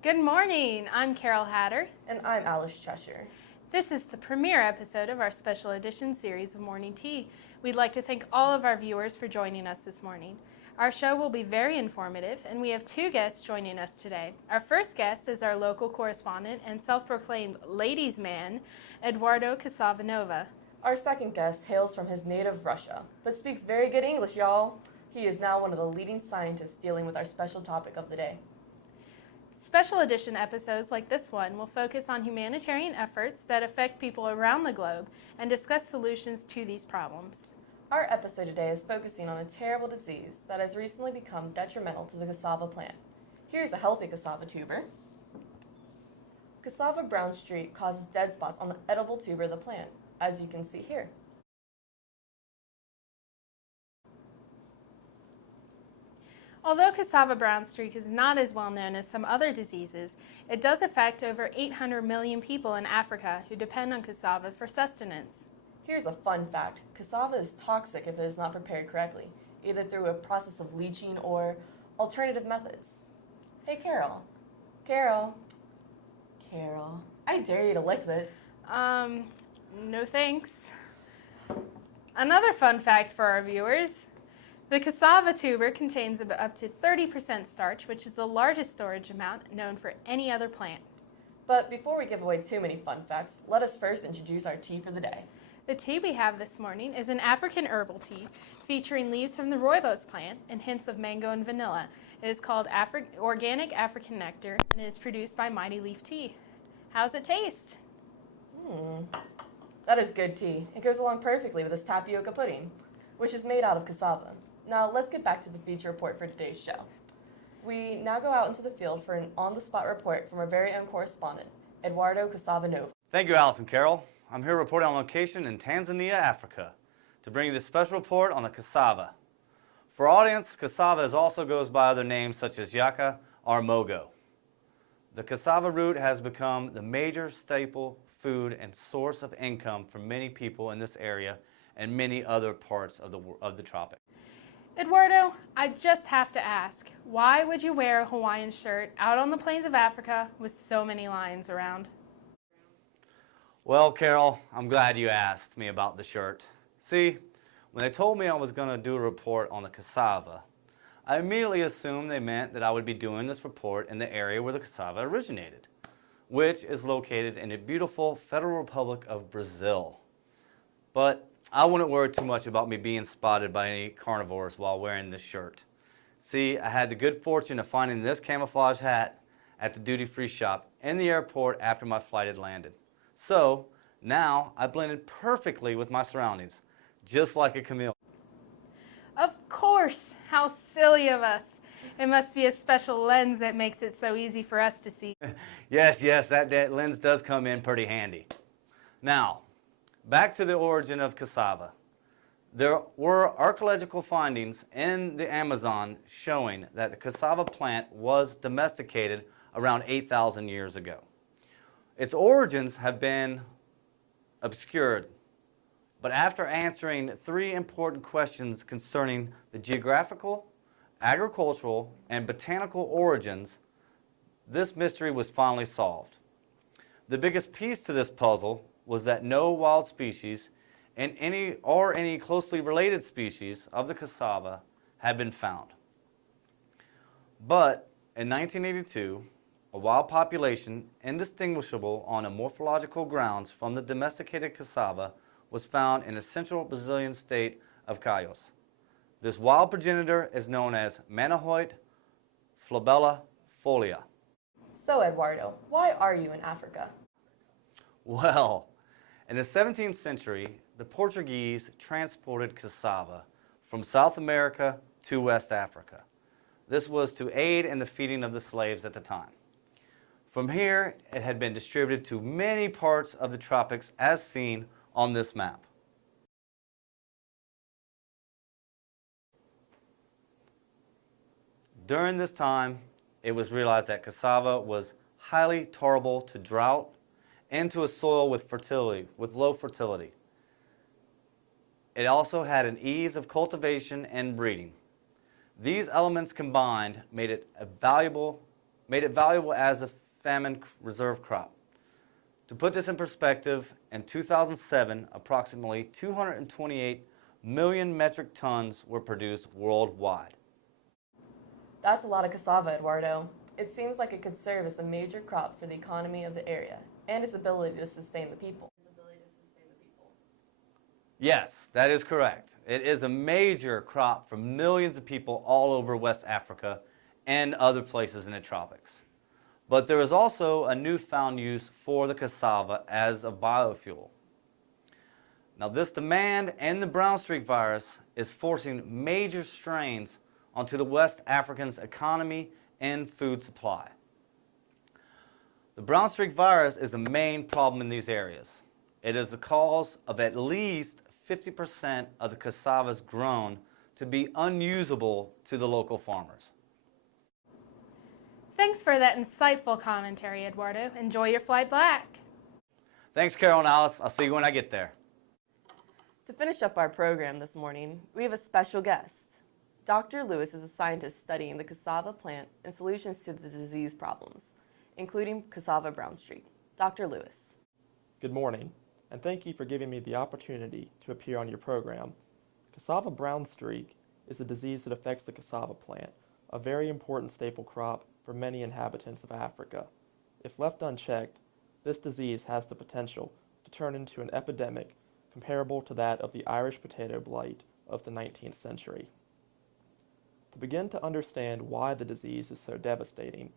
Good morning. I'm Carol Hatter. And I'm Alice Cheshire. This is the premiere episode of our special edition series of Morning Tea. We'd like to thank all of our viewers for joining us this morning. Our show will be very informative, and we have two guests joining us today. Our first guest is our local correspondent and self-proclaimed ladies' man, Eduardo Casavanova. Our second guest hails from his native Russia, but speaks very good English, y'all. He is now one of the leading scientists dealing with our special topic of the day. Special edition episodes like this one will focus on humanitarian efforts that affect people around the globe and discuss solutions to these problems. Our episode today is focusing on a terrible disease that has recently become detrimental to the cassava plant. Here's a healthy cassava tuber. Cassava brown streak causes dead spots on the edible tuber of the plant, as you can see here. Although cassava brown streak is not as well known as some other diseases, it does affect over 800 million people in Africa who depend on cassava for sustenance. Here's a fun fact. Cassava is toxic if it is not prepared correctly, either through a process of leaching or alternative methods. Hey, Carol. Carol, I dare you to lick this. No thanks. Another fun fact for our viewers. The cassava tuber contains up to 30% starch, which is the largest storage amount known for any other plant. But before we give away too many fun facts, let us first introduce our tea for the day. The tea we have this morning is an African herbal tea featuring leaves from the rooibos plant and hints of mango and vanilla. It is called Organic African Nectar and is produced by Mighty Leaf Tea. How's it taste? That is good tea. It goes along perfectly with this tapioca pudding, which is made out of cassava. Now let's get back to the feature report for today's show. We now go out into the field for an on-the-spot report from our very own correspondent, Eduardo Casavanova. Thank you, Alice and Carol. I'm here reporting on location in Tanzania, Africa, to bring you this special report on the cassava. For our audience, cassava also goes by other names such as yucca or mogo. The cassava root has become the major staple food and source of income for many people in this area and many other parts of the tropic. Eduardo, I just have to ask, why would you wear a Hawaiian shirt out on the plains of Africa with so many lions around? Well, Carol, I'm glad you asked me about the shirt. See, when they told me I was going to do a report on the cassava, I immediately assumed they meant that I would be doing this report in the area where the cassava originated, which is located in the beautiful Federal Republic of Brazil. But I wouldn't worry too much about me being spotted by any carnivores while wearing this shirt. See, I had the good fortune of finding this camouflage hat at the duty-free shop in the airport after my flight had landed. So now I blended perfectly with my surroundings, just like a chameleon. Of course! How silly of us. It must be a special lens that makes it so easy for us to see. Yes, that lens does come in pretty handy. Now, back to the origin of cassava. There were archaeological findings in the Amazon showing that the cassava plant was domesticated around 8,000 years ago. Its origins have been obscured, but after answering three important questions concerning the geographical, agricultural, and botanical origins, this mystery was finally solved. The biggest piece to this puzzle was that no wild species and any closely related species of the cassava had been found. But in 1982, a wild population indistinguishable on a morphological grounds from the domesticated cassava was found in the central Brazilian state of Caios. This wild progenitor is known as Manihot flabella folia. So, Eduardo, why are you in Africa? Well, in the 17th century, the Portuguese transported cassava from South America to West Africa. This was to aid in the feeding of the slaves at the time. From here, it had been distributed to many parts of the tropics as seen on this map. During this time, it was realized that cassava was highly tolerable to drought and to a soil with low fertility. It also had an ease of cultivation and breeding. These elements combined made it a valuable made it valuable as a famine reserve crop. To put this in perspective, in 2007, approximately 228 million metric tons were produced worldwide. That's a lot of cassava, Eduardo. It seems like it could serve as a major crop for the economy of the area and its ability to sustain the people. Yes, that is correct. It is a major crop for millions of people all over West Africa and other places in the tropics. But there is also a newfound use for the cassava as a biofuel. Now, this demand and the brown streak virus is forcing major strains onto the West African's economy and food supply. The brown streak virus is the main problem in these areas. It is the cause of at least 50% of the cassavas grown to be unusable to the local farmers. Thanks for that insightful commentary, Eduardo. Enjoy your flight back. Thanks, Carol and Alice. I'll see you when I get there. To finish up our program this morning, we have a special guest. Dr. Lewis is a scientist studying the cassava plant and solutions to the disease problems, including cassava brown streak. Dr. Lewis. Good morning, and thank you for giving me the opportunity to appear on your program. Cassava brown streak is a disease that affects the cassava plant, a very important staple crop for many inhabitants of Africa. If left unchecked, this disease has the potential to turn into an epidemic comparable to that of the Irish potato blight of the 19th century. To begin to understand why the disease is so devastating,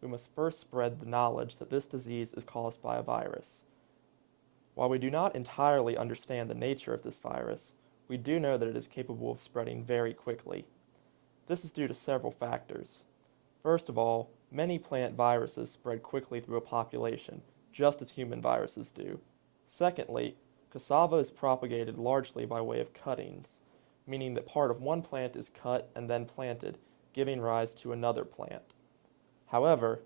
we must first spread the knowledge that this disease is caused by a virus. While we do not entirely understand the nature of this virus, we do know that it is capable of spreading very quickly. This is due to several factors. First of all, many plant viruses spread quickly through a population, just as human viruses do. Secondly, cassava is propagated largely by way of cuttings, meaning that part of one plant is cut and then planted, giving rise to another plant. However,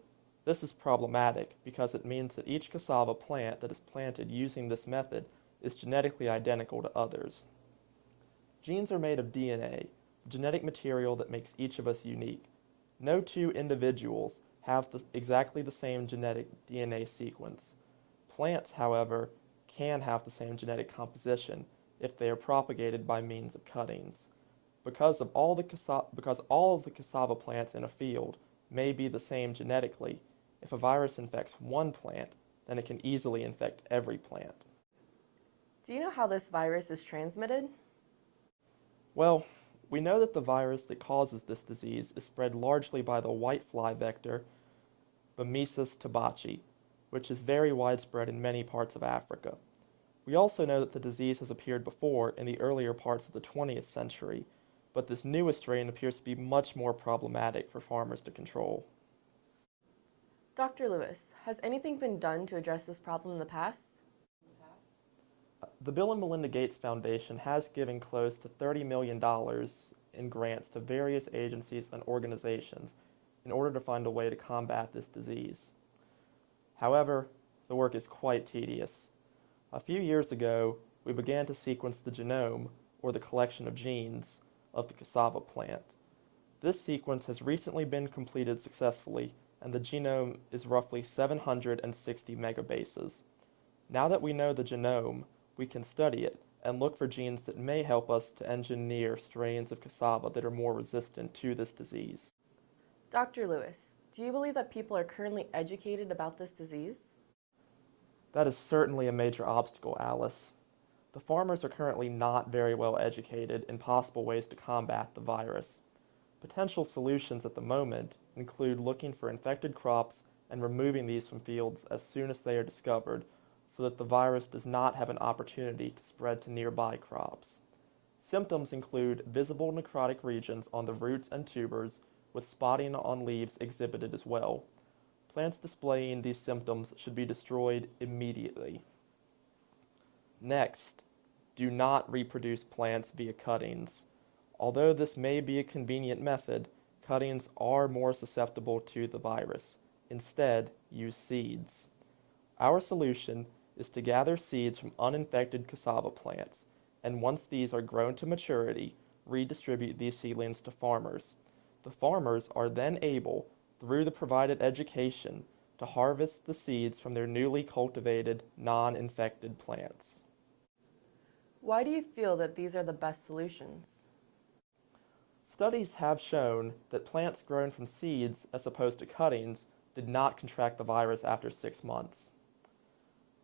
this is problematic because it means that each cassava plant that is planted using this method is genetically identical to others. Genes are made of DNA, genetic material that makes each of us unique. No two individuals have exactly the same genetic DNA sequence. Plants, however, can have the same genetic composition if they are propagated by means of cuttings. Because all of the cassava plants in a field may be the same genetically, if a virus infects one plant, then it can easily infect every plant. Do you know how this virus is transmitted? Well, we know that the virus that causes this disease is spread largely by the whitefly vector, Bomyces tabaci, which is very widespread in many parts of Africa. We also know that the disease has appeared before in the earlier parts of the 20th century, but this newest strain appears to be much more problematic for farmers to control. Dr. Lewis, has anything been done to address this problem in the past? The Bill and Melinda Gates Foundation has given close to $30 million in grants to various agencies and organizations in order to find a way to combat this disease. However, the work is quite tedious. A few years ago, we began to sequence the genome, or the collection of genes, of the cassava plant. This sequence has recently been completed successfully, and the genome is roughly 760 megabases. Now that we know the genome, we can study it and look for genes that may help us to engineer strains of cassava that are more resistant to this disease. Dr. Lewis, do you believe that people are currently educated about this disease? That is certainly a major obstacle, Alice. The farmers are currently not very well educated in possible ways to combat the virus. Potential solutions at the moment include looking for infected crops and removing these from fields as soon as they are discovered, so that the virus does not have an opportunity to spread to nearby crops. Symptoms include visible necrotic regions on the roots and tubers, with spotting on leaves exhibited as well. Plants displaying these symptoms should be destroyed immediately. Next, do not reproduce plants via cuttings. Although this may be a convenient method, cuttings are more susceptible to the virus. Instead, use seeds. Our solution is to gather seeds from uninfected cassava plants, and once these are grown to maturity, redistribute these seedlings to farmers. The farmers are then able through the provided education to harvest the seeds from their newly cultivated, non-infected plants. Why do you feel that these are the best solutions? Studies have shown that plants grown from seeds as opposed to cuttings did not contract the virus after 6 months.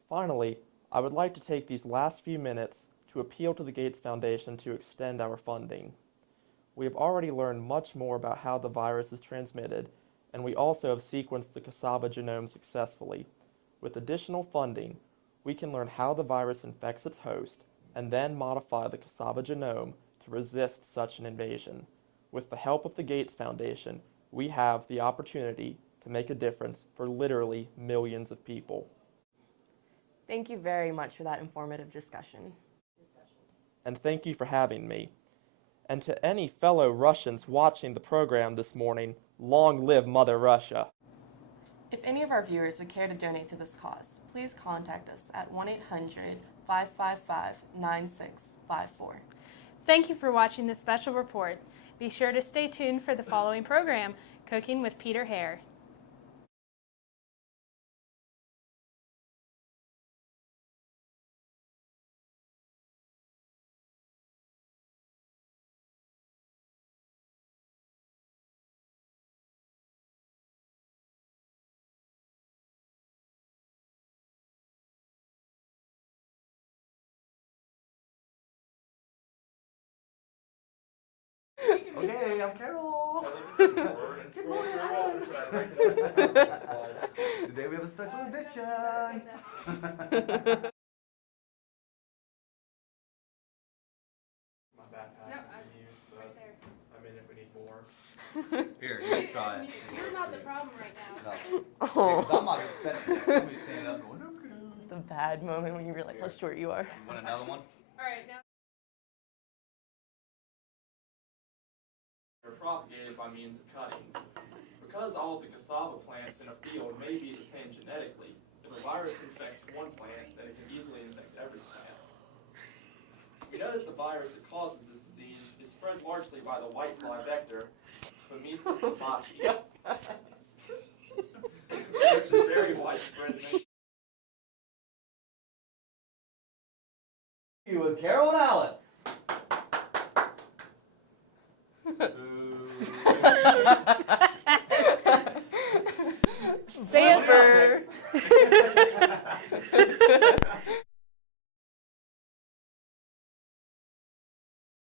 Finally, I would like to take these last few minutes to appeal to the Gates Foundation to extend our funding. We have already learned much more about how the virus is transmitted, and we also have sequenced the cassava genome successfully. With additional funding, we can learn how the virus infects its host and then modify the cassava genome to resist such an invasion. With the help of the Gates Foundation, we have the opportunity to make a difference for literally millions of people. Thank you very much for that informative discussion. And thank you for having me. And to any fellow Russians watching the program this morning, long live Mother Russia. If any of our viewers would care to donate to this cause, please contact us at 1-800-555-9654. Thank you for watching this special report. Be sure to stay tuned for the following program, Cooking with Peter Hare. Okay, I'm Carol. Good morning, Alex. Today we have a special edition. My backpack No, can be used, but Right there. I mean, if we need more. Here, you try it. You're not the problem right now. No. Oh, I'm not gonna set it. Somebody's standing up going, okay. the bad moment when you realize how short you are. You want another one? All right, now. Are propagated by means of cuttings. Because all of the cassava plants in a field may be the same genetically, if a virus infects one plant, then it can easily infect every plant. We know that the virus that causes this disease is spread largely by the whitefly vector, Fomesis babeshi, which is very widespread in many You with Carol and Alice. Boo.